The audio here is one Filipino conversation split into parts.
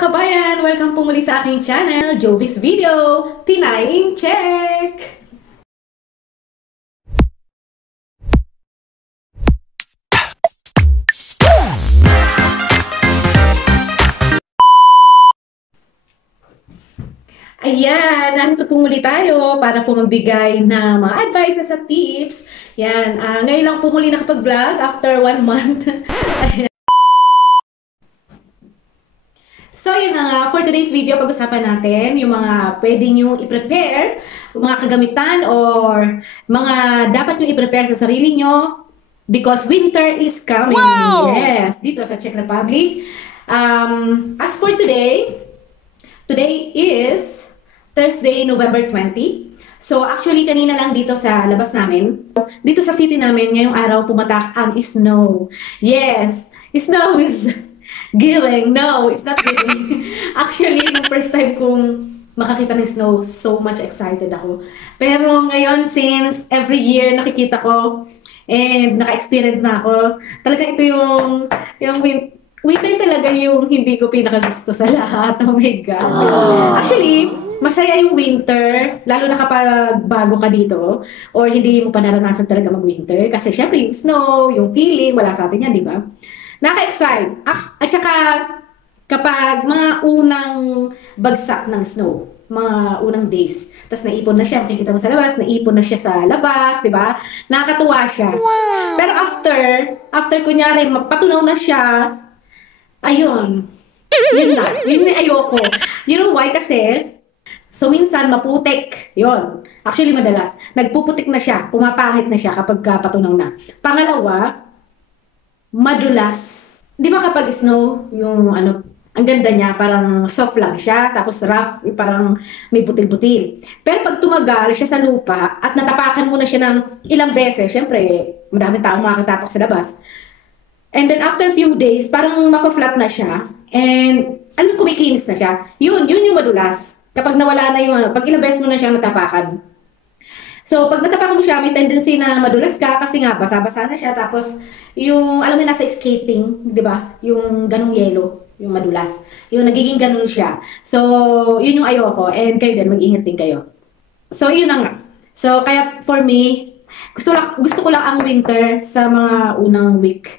kabayan! Welcome po muli sa aking channel, Jovis Video, Pinay in Check! Ayan, narito po muli tayo para po magbigay ng mga advices at tips. Yan, ngayon lang po muli nakapag-vlog after 1 month. So, yun na nga, for today's video, pag-usapan natin yung mga pwede nyo i-prepare, mga kagamitan or mga dapat nyo i-prepare sa sarili nyo because winter is coming. Wow! Yes, dito sa Czech Republic. As for today is Thursday, November 20. So, actually, kanina lang dito sa labas namin, dito sa city namin, ngayong araw pumatak ang snow. Yes, snow is giving. No, it's not giving. Actually, yung first time kong makakita ng snow, so much excited ako. Pero ngayon, since every year nakikita ko and naka-experience na ako, talaga ito yung winter talaga yung hindi ko pinakagusto sa lahat. Oh my God. Actually, masaya yung winter, lalo na kapag bago ka dito or hindi mo pa naranasan talaga mag-winter. Kasi syempre yung snow, yung feeling, wala sa atin yan, di ba? Naka-excite. At saka, kapag mga unang bagsak ng snow, mga unang days, tapos naipon na siya, makikita mo sa labas, naipon na siya sa labas, di ba? Nakakatuwa siya. Wow! Pero after kunyari, mapatunaw na siya, ayun. Yun na. Yun yung ayoko. You know why? Kasi, so minsan maputik. Yun. Actually, madalas. Nagpuputik na siya. Pumapangit na siya kapag patunaw na. Pangalawa, madulas. Di ba kapag snow, yung ang ganda niya, parang soft lang siya, tapos rough, parang may butil-butil. Pero pag tumagal siya sa lupa at natapakan mo na siya ng ilang beses, syempre, madaming taong makakatapak sa labas. And then after few days, parang mapa-flat na siya. And kumikinis na siya. Yun yung madulas. Kapag nawala na yung pag ilang beses mo na siyang natapakan. So, pag natapakan mo siya, may tendency na madulas ka kasi nga basa-basa na siya. Tapos, yung, alam mo, nasa skating, di ba? Yung ganong yelo, yung madulas. Yung nagiging ganon siya. So, yun yung ayoko. And kayo din, mag-ingat din kayo. So, yun na nga. So, kaya for me, gusto ko lang ang winter sa mga unang week.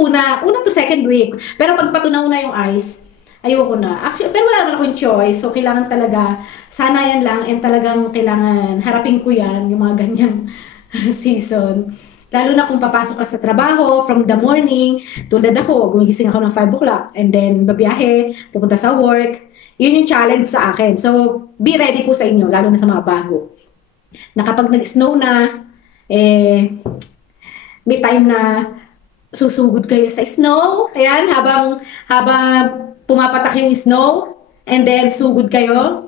una to second week. Pero pag patunaw na yung ice, ayoko na. Actually, pero wala naman akong choice. So, kailangan talaga, sanayan lang and talagang kailangan harapin ko yan, yung mga ganyang season. Lalo na kung papasok ka sa trabaho from the morning, tulad ako, gumigising ako ng 5 o'clock and then babiyahe, pupunta sa work. Yun yung challenge sa akin. So, be ready po sa inyo, lalo na sa mga bago. Na kapag nag-snow na, may time na susugod kayo sa snow. Ayan, habang pumapatak yung snow, and then sugod kayo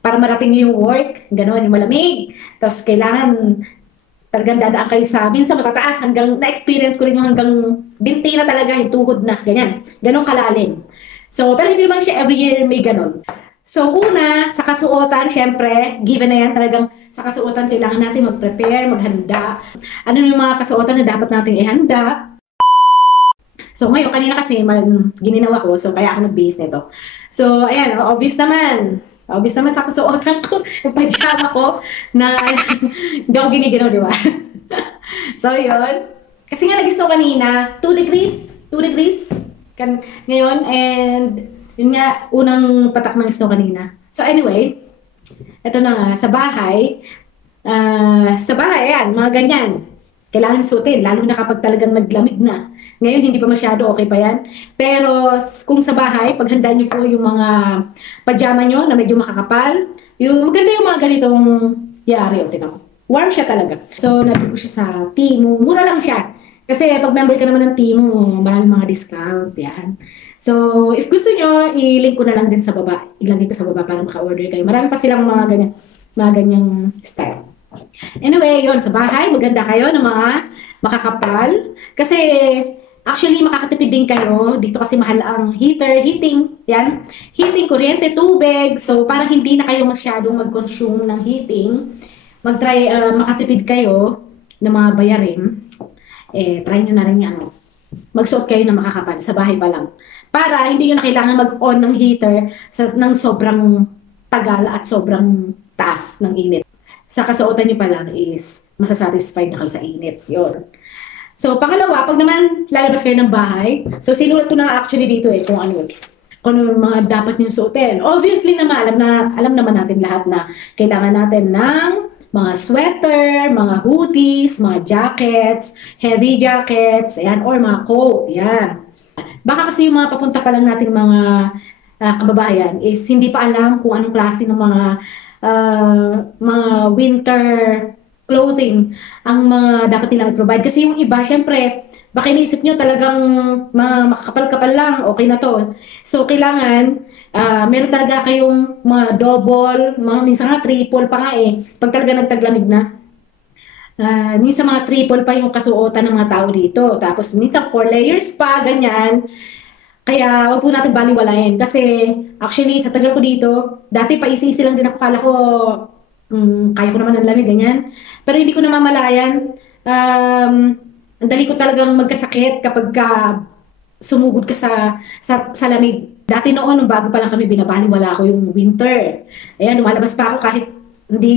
para marating yung work. Ganon, yung malamig. Tapos kailangan talagang dadaan kayo minsan matataas, hanggang na-experience ko rin yung hanggang binti na talaga, yung tuhod na, ganyan. Ganon kalalim. So, pero hindi naman siya every year may ganon. So, una, sa kasuotan, syempre, given na yan, talagang sa kasuotan, kailangan natin mag-prepare, maghanda. Ano yung mga kasuotan na dapat natin ihanda? So, ngayon, kanina kasi gininawa ko, so kaya ako nag-base nito. So, ayan, obvious naman sa kasuotan ko, yung pajama ko, na hindi ako giniginaw, di ba? So, yun. Kasi nga nag-snow kanina, 2 degrees ngayon, and yun nga, unang patak ng snow kanina. So, anyway, ito na nga, sa bahay, ayan, mga ganyan. Kailangan suotin, lalo na kapag talagang naglamig na. Ngayon, hindi pa masyado, okay pa yan. Pero, kung sa bahay, paghanda nyo po yung mga pajama nyo na medyo makakapal, maganda yung mga ganitong yari, tinan mo. Warm siya talaga. So, nabili ko siya sa Temu. Mura lang siya. Kasi, pag member ka naman ng Temu, maraming mga discount, yan. So, if gusto nyo, i-link ko na lang din sa baba. Ilagay ko sa baba para maka-order kayo. Marami pa silang mga ganyang style. Anyway, yon sa bahay, maganda kayo ng mga makakapal. Kasi, actually, makakatipid din kayo. Dito kasi mahal ang heating. Yan. Heating, kuryente, tubig. So, para hindi na kayo masyadong mag-consume ng heating, mag-try, makatipid kayo ng mga bayarin. Try nyo na rin yan. magsuot kayo ng makakapal sa bahay pa lang. Para hindi nyo na kailangan mag-on ng heater ng sobrang tagal at sobrang taas ng init. Sa kasuotan nyo pa lang is masasatisfied na kayo sa init. Yun. So, pangalawa, pag naman lalabas kayo ng bahay, so sinulat ko na actually dito kung ano yung mga dapat nyo suotin. Obviously naman, alam naman natin lahat na kailangan natin ng mga sweater, mga hoodies, mga jackets, heavy jackets, ayan, or mga coat, ayan. Baka kasi yung mga papunta pa lang nating mga kababayan is hindi pa alam kung anong klase ng mga winter clothing ang mga dapat nilang i-provide. Kasi yung iba, syempre, baka iniisip nyo talagang makakapal-kapal lang, okay na to. So, kailangan, meron talaga kayong mga double, minsan nga triple pa nga pag talaga nagtaglamig na. Minsan mga triple pa yung kasuotan ng mga tao dito. Tapos minsan 4 layers pa, ganyan. Kaya wag po natin baliwalayin. Kasi actually, sa tagal ko dito, dati pa isi-isi lang din ako. Kala ko, kaya ko naman ng lamig, ganyan. Pero hindi ko namamalayan. Ang dali ko talagang magkasakit kapag sumugod ka sa lamig. Dati noon, nung bago pa lang kami binabaliwala ko yung winter. Ayan, lumalabas pa ako kahit hindi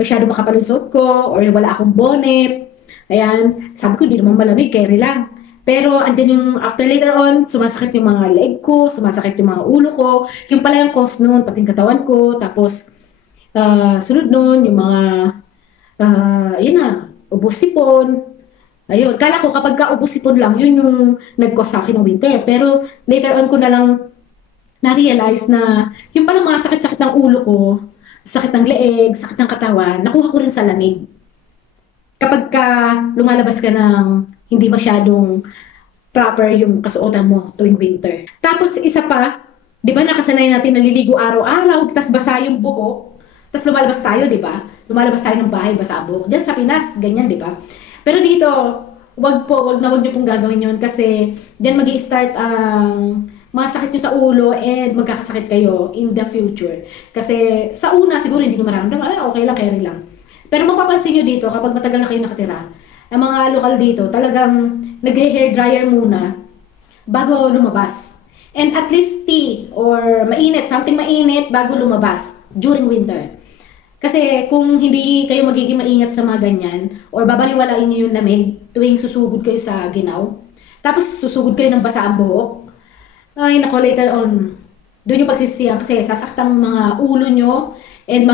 masyado makapal yung suot ko or wala akong bonnet. Ayan, sabi ko, hindi naman malamig, carry lang. Pero andyan yung after later on, sumasakit yung mga leg ko, sumasakit yung mga ulo ko. Yung pala yung cause noon, pati yung katawan ko. Tapos, sunod noon, yung mga, yun na, ubos-sipon. Ayun, kala ko kapag ubos-sipon lang, yun yung nag-cause sa akin ng winter. Pero later on ko na lang na-realize na yung palang mga sakit-sakit ng ulo ko, sakit ng leeg, sakit ng katawan, nakuha ko rin sa lamig. Kapag lumalabas ka ng hindi masyadong proper yung kasuotan mo tuwing winter. Tapos isa pa, di ba nakasanay natin naliligo araw-araw, tapos basa yung buhok, tapos lumalabas tayo, di ba? Lumalabas tayo ng bahay, basa ang buhok. Diyan sa Pinas, ganyan, di ba? Pero dito, wag niyo pong gagawin yun kasi diyan magi-start ang mga sakit nyo sa ulo and magkakasakit kayo in the future. Kasi sa una, siguro hindi nyo mararamdaman, okay lang, carry lang. Pero mapapansin nyo dito, kapag matagal na kayo nakatira, ang mga lokal dito, talagang nag-hair dryer muna bago lumabas. And at least tea or something mainit bago lumabas during winter. Kasi kung hindi kayo magiging maingat sa mga ganyan, or babaliwalain nyo yung lamig tuwing susugod kayo sa ginaw, tapos susugod kayo ng basa ang buhok, ay nako, later on, doon yung pagsisiyang kasi sasaktan mga ulo nyo, and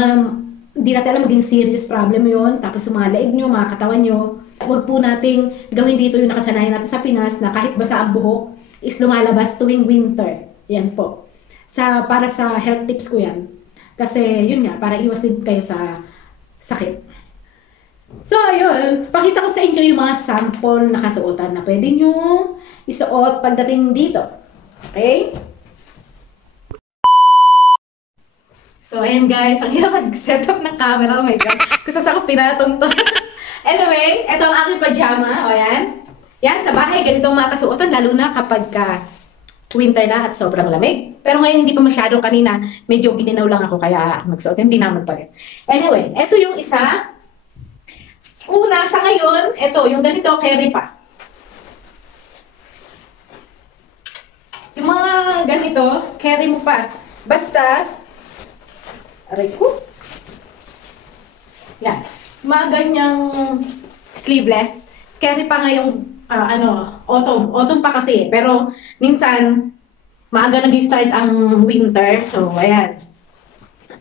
hindi natin alam maging serious problem yon. Tapos yung mga leeg nyo, mga katawan nyo, huwag po nating gawin dito yung nakasanayan natin sa Pinas na kahit basa ang buhok is lumalabas tuwing winter. Yan po. Para sa health tips ko yan. Kasi yun nga, para iwas din kayo sa sakit. So ayun, pakita ko sa inyo yung mga sample na kasuotan na pwede nyo isuot pagdating dito. Okay? So ayan guys, ang hirap mag-setup ng camera. Oh my God. Kung saan ako pinatong to. Anyway, ito ang aking pajama. O ayan. Yan, sa bahay, ganito ang mga kasuotan, lalo na kapag winter na at sobrang lamig. Pero ngayon hindi pa masyado, kanina medyo gininaw lang ako kaya magsuot, hindi na magpalit. Anyway, ito yung isa. Una, sa ngayon, ito, yung ganito, carry pa. Yung mga ganito, carry mo pa. Basta, aray ko. Yan. Mga ganyang sleeveless, carry pa ngayong autumn pa kasi. Pero, minsan, maaga nag-start ang winter. So, ayan.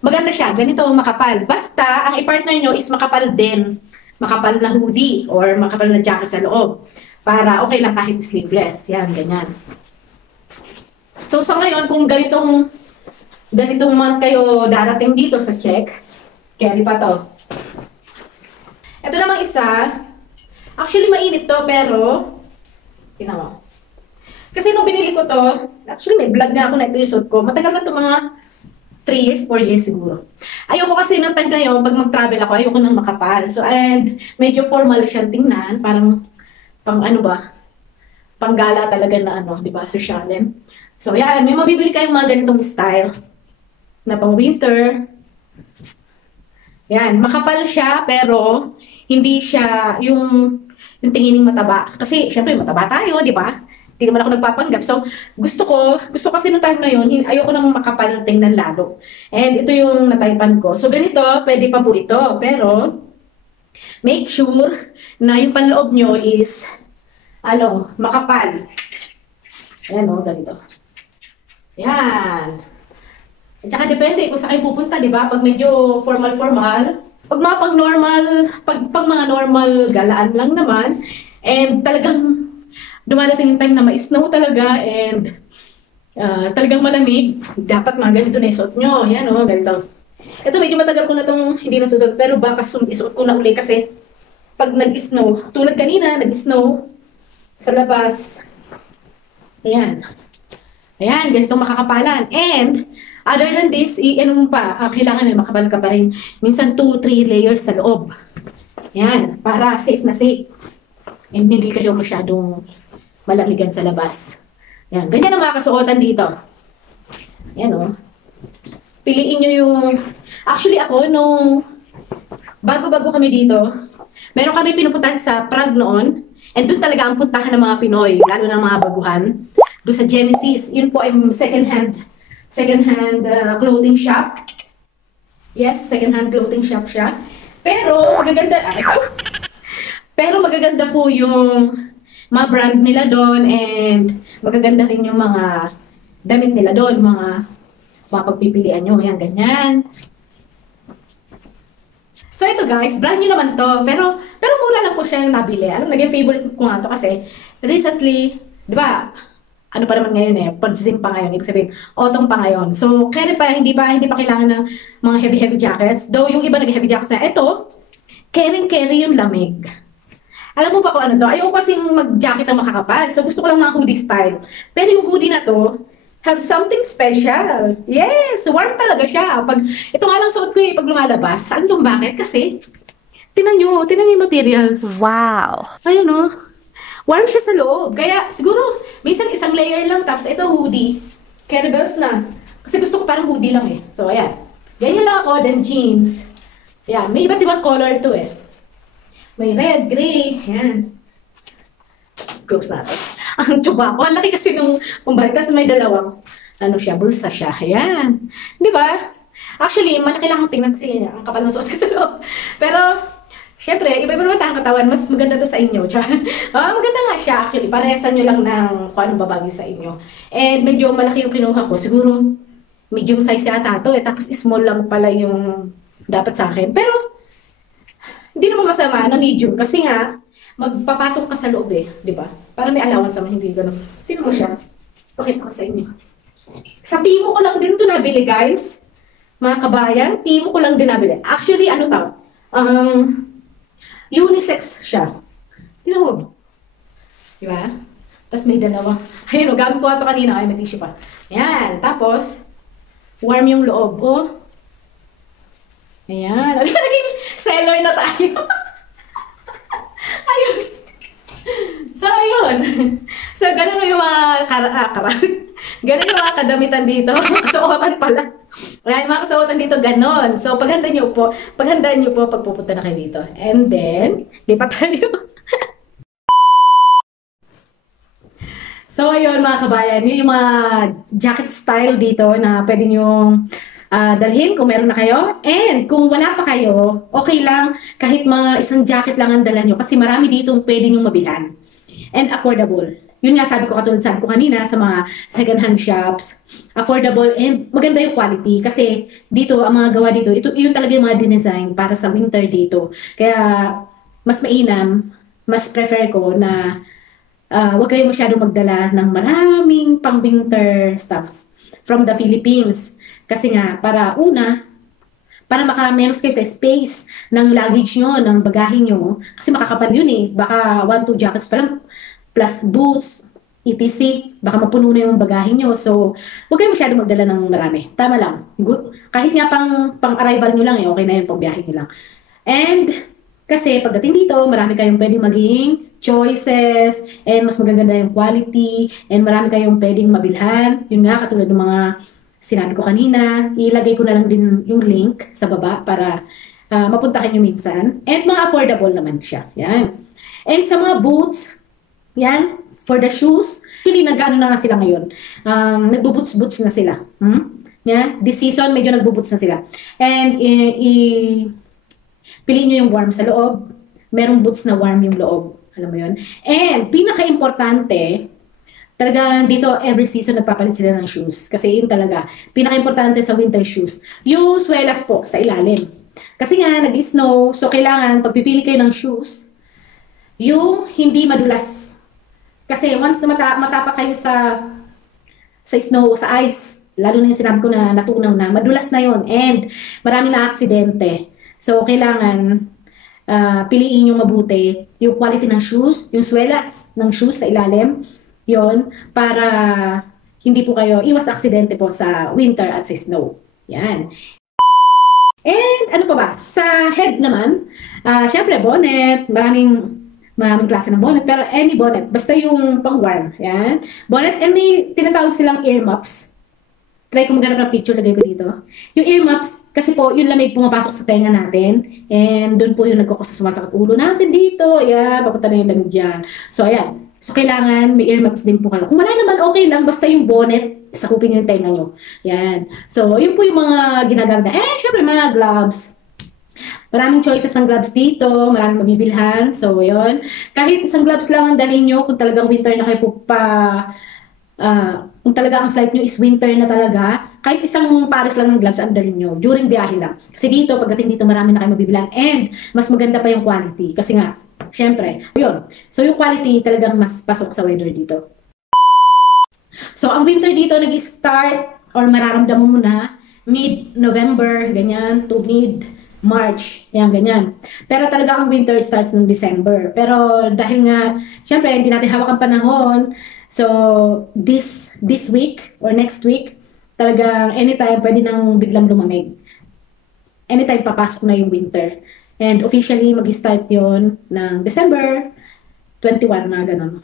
Maganda siya. Ganito, makapal. Basta, ang i-partner nyo is makapal din. Makapal na hoodie or makapal na jacket sa loob. Para okay lang kahit sleeveless. Yan, ganyan. So, sa ngayon, kung ganitong month kayo darating dito sa check, carry pa to. Ito namang isa, actually mainit to, pero, tingnan mo. Kasi nung binili ko to, actually may vlog na ako na ito yung suot ko. Matagal na to, mga 3 years, 4 years siguro. Ayoko kasi nung time na yun, pag mag-travel ako, ayoko nang makapal. So, and medyo formal siyang tingnan, parang, panggala talaga na di ba, sosyalin. So, yan, may mabibili kayong mga ganitong style na pang winter. Yan, makapal siya, pero hindi siya yung yung tingining mataba. Kasi, syempre, mataba tayo, di ba? Hindi naman ako nagpapanggap. So, gusto kasi nung time na yun, ayoko nang makapal tingnan lalo. And ito yung nataypan ko. So, ganito, pwede pa po ito. Pero, make sure na yung panloob nyo is, makapal. Ayan o, ganito. Yan. At saka depende kung saan kayo pupunta, di ba? Pag medyo formal-formal, pag mga pag mga normal galaan lang naman, and talagang dumadating yung time na ma-snow talaga, and talagang malamig, dapat mga ganito na isuot nyo. Yan o, ganito. Ito medyo matagal ko na itong hindi nasusuot, pero baka isuot ko na uli kasi pag nag-snow, tulad kanina, nag-snow sa labas. Ayan. Ayan, ganitong makakapalan. And, other than this, kailangan may makapal ka pa rin. Minsan 2-3 layers sa loob. Ayan, para safe na safe. And hindi kayo masyadong malamigan sa labas. Ayan, ganyan ang mga kasuotan dito. Ayan o. Piliin nyo yung... Actually ako, bago-bago kami dito, meron kami pinupuntahan sa Prague noon. And doon talaga ang puntahan ng mga Pinoy, lalo ng mga baguhan. Doon sa Genesis, yun po ay second-hand clothing shop. Yes, second-hand clothing shop siya. Pero magaganda po yung mga brand nila doon, and magaganda rin yung mga damit nila doon, mga pagpipilian nyo, yan, ganyan. So ito guys, brand new naman to, pero mura lang po siya nabili. Naging favorite ko nga to kasi recently, di ba, ano pa naman ngayon pag-zim pa ngayon, ibig sabihin, autumn pa ngayon. So, kaya hindi pa kailangan ng mga heavy jackets. Though, yung iba nag-heavy jackets na, ito, carry yung lamig. Alam mo ba kung ano to? Ayoko kasing mag-jacket na makakapal. So, gusto ko lang mga hoodie style. Pero yung hoodie na to, have something special. Yes, warm talaga siya. Ito nga lang suot ko pag lumalabas. Saan yung bakit? Kasi, tinan nyo yung materials. Wow! Ayun o. Warm siya sa loob. Kaya, siguro, minsan isang layer lang, tapos ito hoodie. Carry belts na. Kasi gusto ko parang hoodie lang So, ayan. Ganyan lang ako, then jeans. Ayan, may iba't ibang color to May red, gray, ayan. Close natin. Ang tuba ko. Ang laki kasi nung bag. Tapos may dalawang, bulsa siya. Ayan. Di ba? Actually, malaki lang ang tingnan kasi ang kapal ng suot ko sa loob. Pero, syempre, iba-iba naman tayong katawan. Mas maganda to sa inyo. Maganda nga siya actually. Parehasan nyo lang ng kung anong babagi sa inyo. And medyo malaki yung kinuha ko. Siguro, medium size yata to Tapos small lang pala yung dapat sa akin. Pero, hindi naman masama na medium. Kasi nga, magpapatong ka sa loob di ba? Para may allowance naman, hindi gano'n. Tingnan mo siya. Pakita ko sa inyo. Sa Timo ko lang din to nabili, guys. Mga kabayan, Timo ko lang din nabili. Actually, unisex siya. Tingnan mo. Diba? Tapos may dalawa. Ayun gamit ko ito kanina. Ay, may tissue pa. Ayan. Tapos, warm yung loob. Ayan. Naging seller na tayo. Ayun. So, ayun. So, ganun yung mga ganun yung mga kadamitan dito. Kasuotan pala. Ayan, mga kasuotan dito, ganun. So, paghandaan nyo po pag pupunta na kayo dito. And then, lipat tayo. So, ayun mga kabayan, yun yung mga jacket style dito na pwede nyo dalhin kung meron na kayo. And kung wala pa kayo, okay lang kahit mga isang jacket lang ang dala nyo kasi marami dito pwede nyo mabilhan. And affordable. Yun nga sabi ko katulad sabi ko kanina sa mga second hand shops. Affordable and maganda yung quality kasi dito, ang mga gawa dito, yun talaga yung mga dinesign para sa winter dito. Kaya mas mainam, mas prefer ko na huwag kayo masyadong magdala ng maraming pang winter stuffs from the Philippines. Kasi nga, para maka-menos kayo sa space ng luggage nyo, ng bagahe nyo. Kasi makakapal yun Baka 1-2 jackets pa lang, plus boots, etc. Baka mapuno na yung bagahe nyo. So, huwag kayo masyado magdala ng marami. Tama lang. Good. Kahit nga pang-arrival nyo lang okay na yun, pang-biyahe nyo lang. And, kasi pagdating dito, marami kayong pwedeng maging choices, and mas magaganda yung quality, and marami kayong pwedeng mabilhan. Yun nga, katulad ng mga sinabi ko kanina, ilagay ko na lang din yung link sa baba para mapuntahan nyo minsan. And mga affordable naman siya. Yan. And sa mga boots, yan, for the shoes, actually nag-ano na nga sila ngayon. Nagbo-boots-boots na sila. Yeah, this season medyo nagbo-boots na sila. And piliin nyo yung warm sa loob. Merong boots na warm yung loob. Alam mo yun? And pinaka-importante, talaga dito every season nagpapalit sila ng shoes. Kasi yun talaga, pinaka-importante sa winter shoes. Yung swelas po sa ilalim. Kasi nga, nag-snow, so kailangan, pagpipili kayo ng shoes, yung hindi madulas. Kasi once na matapa kayo sa snow, sa ice, lalo na yung sinabi ko na natunaw na, madulas na yon and marami na aksidente. So, kailangan piliin nyo mabuti yung quality ng shoes, yung swelas ng shoes sa ilalim, yon para hindi po kayo iwas aksidente po sa winter at sa snow. Yan. And ano pa ba? Sa head naman, syempre bonnet, maraming klase ng bonnet, pero any bonnet, basta yung pang-warm. Yan. Bonnet, and may tinatawag silang ear muffs. Try ko maghanap ng picture, lagay ko dito. Yung ear muffs, kasi po, yung lamig pumapasok sa tenga natin. And doon po yung nagkukos sa sumasakit ulo natin dito. Ayan, papunta na yung lamig dyan. So, ayan. So, kailangan may ear muffs din po kayo. Kung wala naman, okay lang. Basta yung bonnet, sakupin yung tenga nyo. Ayan. So, yun po yung mga ginagamit na. Syempre, mga gloves. Maraming choices ng gloves dito. Maraming mabibilhan. So, yun. Kahit isang gloves lang ang dalhin nyo, kung talagang winter na kayo po kung talaga ang flight nyo is winter na talaga, kahit isang pares lang ng gloves ang dalhin nyo during biyahe lang. Kasi dito, pagdating dito, marami na kayo mabibilan and mas maganda pa yung quality. Kasi nga, syempre, yun. So, yung quality talagang mas pasok sa weather dito. So, ang winter dito nag-start or mararamdaman mo na mid-November, ganyan, to mid-March. Yan, ganyan. Pero talaga ang winter starts ng December. Pero dahil nga, syempre, hindi natin hawak ang panahon. So, this week or next week, talagang anytime pwede nang biglang lumamig. Anytime papasok na yung winter. And officially, mag-start yon ng December 21, mga ganun.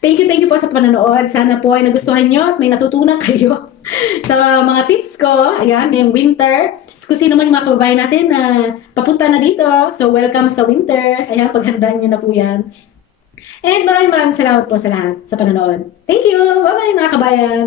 Thank you po sa panonood. Sana po ay nagustuhan nyo at may natutunan kayo sa mga tips ko. Ayan, yung winter. Kung sino man yung mga kababayan natin na papunta na dito. So, welcome sa winter. Ayan, paghandaan nyo na po yan. And maraming salamat po sa lahat sa panonood. Thank you! Bye-bye mga kabayan!